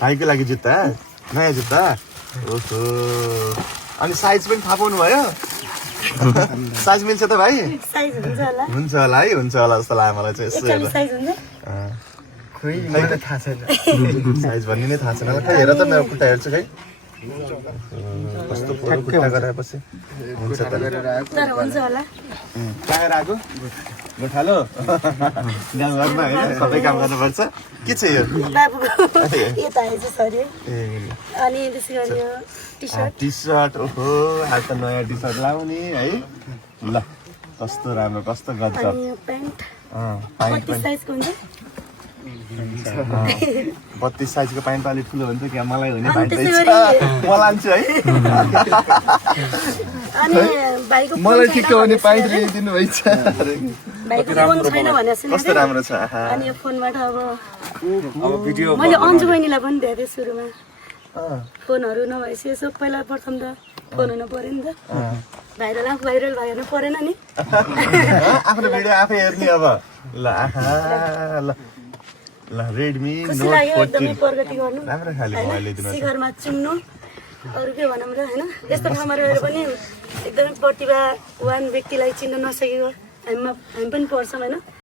भाइको लागि जुत्ता नयाँ जुत्ता ओहो अनि साइज पनि थाहा पाउनु भयो साइज मिल्छ त भाइ साइज हुन्छ होला हुन्छ होला है हुन्छ होला जस्तो लाग्यो मलाई चाहिँ यसो हेर्दा साइज हुन्छ खोइ मलाई थाहा छैन साइज भन्ने नै थाहा छैन खै हेर त मेरो खुट्टा हेर्छु खै कस्तो पुरो खुट्टा गराएपछि हुन्छ त तर हुन्छ होला कहाँ आएको गोठालो गाउँघरमा होइन सबै काम गर्नुपर्छ के छ यो बाबुको यता आएछ सरी ए अनि त्यसै गरी यो टी सर्ट टी सर्ट ओहो आज त नयाँ टी सर्ट लाउने है ल कस्तो राम्रो कस्तो गजब अनि यो प्यान्ट प्यान्ट 32 साइजको हुन्छ 32 साइजको प्यान्ट त अलिक ठुलो हुन्छ क्या मलाई हुने अनि प्यान्ट त्यसै रहेछ म लान्छु है अनि भाइको मलाई ठिक भने पाइन्ट ल्याइदिनु भएछ भाइको फोन छैन भनेको सुनेको कस्तो राम्रो छ अनि यो फोनबाट अब भिडियो मैले अन्जु बहिनीलाई पनि दिएको थिएँ सुरुमा फोनहरू नभएपछि यसो पहिला प्रथम त फोन हुनु पर्यो नि त भाइरल भाइरल भयो भने परेन नि आफ्नो भिडियो आफै हेर्ने अब ल आहा ल ल रेडमी खुसी नोट लाग्यो 14 एकदमै प्रगति गर्नु राम्रो खाले मोबाइल ल्याइदिनु छ शिखरमा चुम्नु अरू के भनौँ र होइन यस्तो ठाउँमा रहेर पनि एकदमै प्रतिभावान व्यक्तिलाई चिन्न नसकेको हामी पनि पढ्छौँ होइन